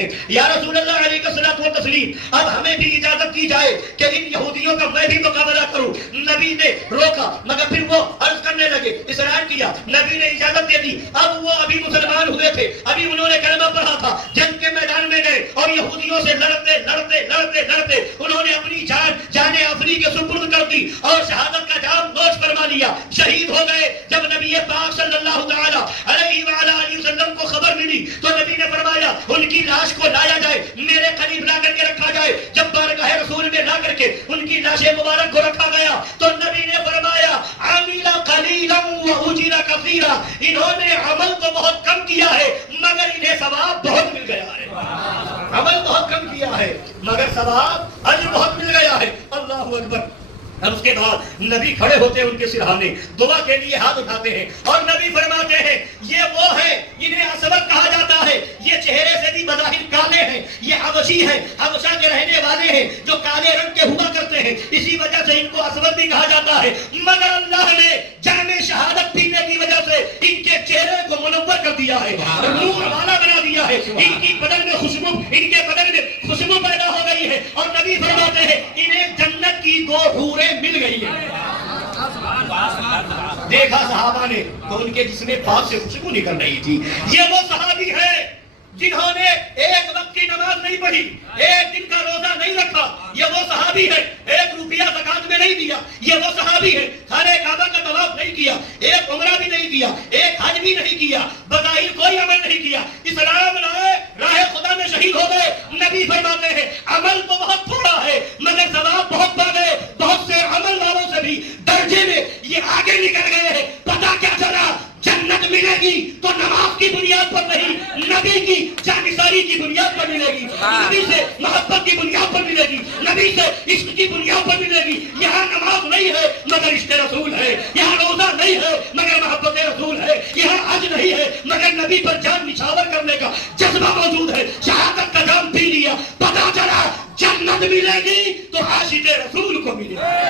ہیں یا رسول اللہ علیہ الصلوۃ والتسلیم اب ہمیں بھی اجازت کی جائے کہ ان یہودیوں کا میں بھی مقابلہ کروں. نبی نے روکا مگر پھر وہ عرض کرنے لگے, اصرار کیا, نبی نے اجازت دے دی. اب وہ ابھی مسلمان ہوئے تھے, ابھی انہوں نے کلمہ پڑھا تھا, جنگ کے میدان میں گئے اور یہودیوں سے لڑتے لڑتے لڑتے لڑتے انہوں نے اپنی جان آفری کے سپرد کر دی اور شہادت کا جام نوش فرما لیا, شہید ہو گئے. جب نبی پاک صلی اللہ تعالی علیہ وآلہ وسلم کو خبر ملی تو نبی نے فرمایا ان کی لاش کو لایا جائے, میرے قریب لا کر کے رکھا جائے. جب بارگاہ رسول میں لا کر کے ان کی لاش مبارک کو رکھا گیا تو نبی نے فرمایا عمل قلیلا واجر کثیرا, انہوں نے عمل تو بہت کم کیا ہے مگر انہیں ثواب بہت مل گیا ہے. عمل بہت کم کیا ہے مگر ثواب اجر بہت مل گیا ہے. اللہ اکبر. اور اس کے بعد نبی کھڑے ہوتے ہیں ان کے سرہانے, دعا کے لیے ہاتھ اٹھاتے ہیں اور نبی فرماتے ہیں یہ وہ ہے انہیں اسود کہا جاتا ہے, یہ چہرے سے بھی بظاہر کالے ہیں, یہ حبشی ہیں, حبشہ کے رہنے والے ہیں جو کالے رنگ کے ہوا کرتے ہیں, اسی وجہ سے ان کو اسود بھی کہا جاتا ہے. مگر اللہ نے جام شہادت پینے کی وجہ سے ان کے چہرے کو منور کر دیا ہے, نور والا بنا دیا ہے, ان کی بدن میں خوشبو, ان کے بدن میں خوشبو پیدا ہو گئی ہے. اور نبی فرماتے ہیں انہیں جنت کی 2 حوریں مل گئی ہے. دیکھا صحابہ نے تو ان کے جسم پاک سے خوشبو نکل رہی تھی. یہ وہ صحابی ہے جنہوں نے ایک وقت کی نماز نہیں پڑھی, ایک دن کا روزہ نہیں رکھا. یہ وہ صحابی ہے 1 روپیہ زکات میں نہیں دیا. یہ وہ صحابی ہے خانہ کعبہ کا طواف نہیں کیا, ایک عمرہ بھی نہیں کیا, ایک حج بھی نہیں کیا, بظاہر کوئی عمل نہیں کیا, اسلام لائے, راہ خدا میں شہید ہو گئے. نبی فرماتے ہیں عمل تو بہت تھوڑا ہے مگر ثواب بہت بڑھ گئے. بہت سے عمل والوں سے بھی درجے میں یہ آگے نکل گئے ہیں. پتہ کیا چلا, جنت ملے گی تو نماز کی بنیاد پر نہیں, نبی کی جانثاری کی بنیاد پر ملے گی, نبی سے محبت کی بنیاد پر ملے گی, نبی سے عشق کی بنیاد پر ملے گی. یہاں نماز نہیں ہے مگر عشق رسول ہے, یہاں روزہ نہیں ہے مگر محبت رسول ہے, یہاں حج نہیں ہے مگر نبی پر جان نچھاور کرنے کا جذبہ موجود ہے. شہادت کا جام پی لیا, پتہ چلا جنت ملے گی تو عاشق رسول کو ملے گی.